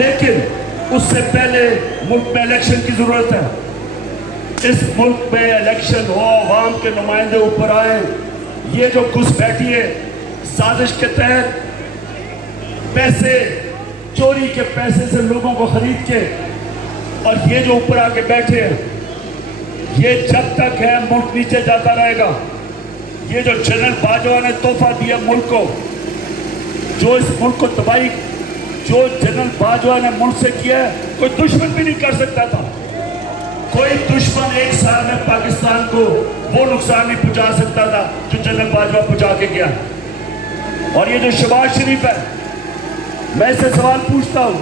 लेकिन उससे पहले मुल्क में इलेक्शन की जरूरत है। इस मुल्क में इलेक्शन हो, आवाम के नुमाइंदे ऊपर आए। ये जो घुसपैठी है साजिश के तहत पैसे, चोरी के पैसे से लोगों को खरीद के, और ये जो ऊपर आके बैठे हैं, ये जब तक है मुल्क नीचे जाता रहेगा। ये जो जनरल बाजवा ने तोहफा दिया मुल्क को, जो इस मुल्क को तबाही, जो जनरल बाजवा ने मुल्क से किया है, कोई दुश्मन भी नहीं कर सकता था। कोई दुश्मन एक साल में पाकिस्तान को वो नुकसान नहीं पहुंचा सकता था जो जनरल बाजवा पहुंचा के गया। और ये जो शहबाज शरीफ है, मैं इससे सवाल पूछता हूं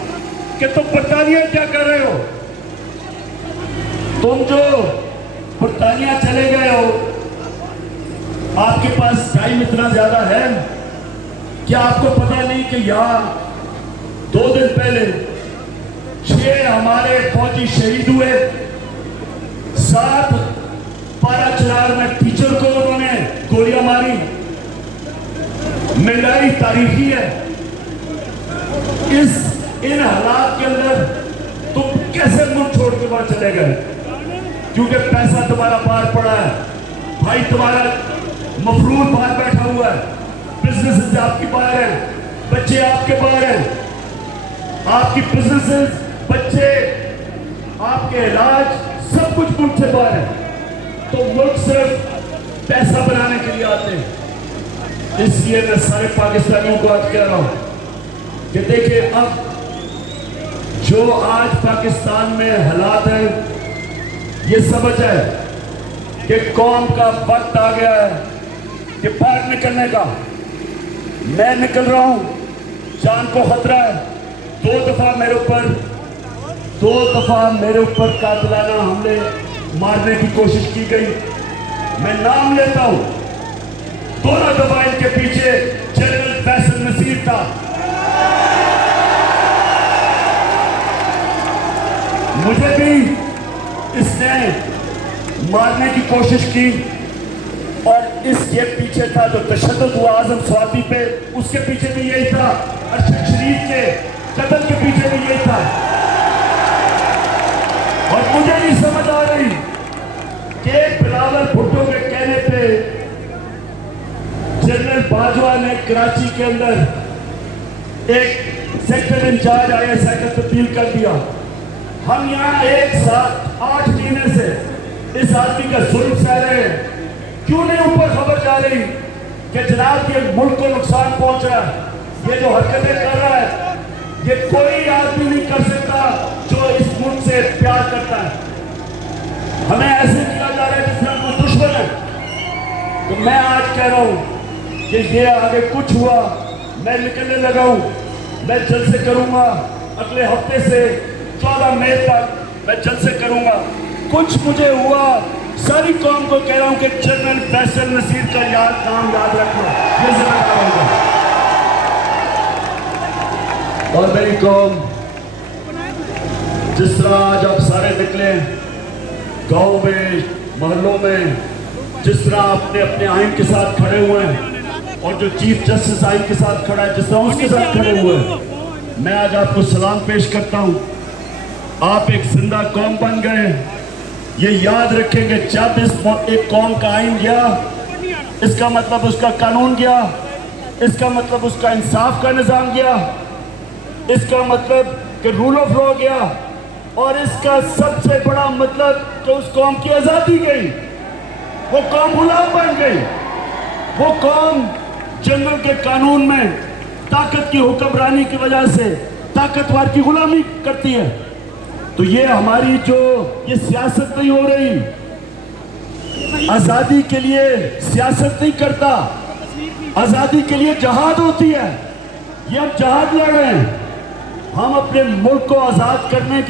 कि तुम बरतानिया क्या कर रहे हो? तुम जो बरतानिया चले गए हो, आपके पास टाइम इतना ज्यादा है? क्या आपको पता नहीं कि यहां 2 दिन पहले 6 हमारे फौजी शहीद हुए, 7 पारा चलार में टीचर को उन्होंने गोलियां मारी। महंगाई तारीखी है। इन हालात के अंदर तुम कैसे मुल्क छोड़ के वहां चले गए? क्योंकि पैसा तुम्हारा बाहर पड़ा है, भाई तुम्हारा मफरूर बाहर बैठा हुआ है, बिजनेसेस आपकी बाहर है, बच्चे आपके बाहर हैं, आपकी बिजनेसेस, बच्चे, आपके इलाज, सब कुछ मुल्क से बाहर है। तो मुल्क सिर्फ पैसा बनाने के लिए आते हैं। इसलिए मैं सारे पाकिस्तानियों को आज कह रहा हूं कि देखिए, अब जो आज पाकिस्तान में हालात है, ये समझ है कि कौम का वक्त आ गया है कि बाहर निकलने का। मैं निकल रहा हूं, जान को खतरा है। 2 दफा मेरे ऊपर कातिलाना हमले मारने की कोशिश की गई। मैं नाम लेता हूं, दोनों दफा इनके पीछे जनरल फैसल नसीर था। मुझे भी इसने मारने की कोशिश की, और इसके पीछे था जो तशद्दुद हुआ आजम स्वाति पे, उसके पीछे भी यही था। अरशद शरीफ के कत्ल के पीछे भी यही था। और मुझे नहीं समझ आ रही कि बिलावल भुट्टो के कहने पे जनरल बाजवा ने कराची के अंदर एक सेक्टर इंचार्ज ISI का तब्दील कर दिया। हम यहाँ एक साथ 8 महीने से इस आदमी का जुल्म सह रहे हैं। क्यों नहीं ऊपर खबर जा रही कि जनाब ये मुल्क को नुकसान पहुंच रहा है? ये जो हरकतें कर रहा है, ये कोई आदमी नहीं कर सकता जो इस मुल्क से प्यार करता है। हमें ऐसे किया जा रहा है जिसमें कोई दुश्मन है। तो मैं आज कह रहा हूं कि ये आगे कुछ हुआ, मैं निकलने लगा हूं। मैं जलसे करूंगा अगले हफ्ते से 14 मई तक, मैं जलसे करूंगा। कुछ मुझे हुआ, सारी कौम को कह रहा हूं कि जनरल फैसल नसीर का नाम याद रखो, ये जिम्मेदार होगा। और मेरी कौम, जिस तरह आज आप सारे निकले गांव में, मोहल्लों में, जिस तरह आपने अपने आइन के साथ खड़े हुए हैं, और जो चीफ जस्टिस आइन के साथ खड़ा है, जिस तरह उसके साथ खड़े हुए हैं, मैं आज आपको सलाम पेश करता हूं। आप एक जिंदा कौम बन गए। ये याद रखेंगे, जब इस एक कौम का आइन गया, इसका मतलब उसका कानून गया, इसका मतलब उसका इंसाफ का निजाम गया, इसका मतलब कि रूल ऑफ लॉ गया, और इसका सबसे बड़ा मतलब कि उस कौम की आजादी गई। वो कौम गुलाम बन गई। वो कौम जनरल के कानून में ताकत की हुक्मरानी की वजह से ताकतवर की गुलामी करती है। तो ये हमारी जो ये सियासत नहीं हो रही, आजादी के लिए सियासत नहीं करता, आजादी के लिए जहाद होती है। ये हम जहाद लड़ रहे हैं। हम अपने मुल्क को आजाद करने के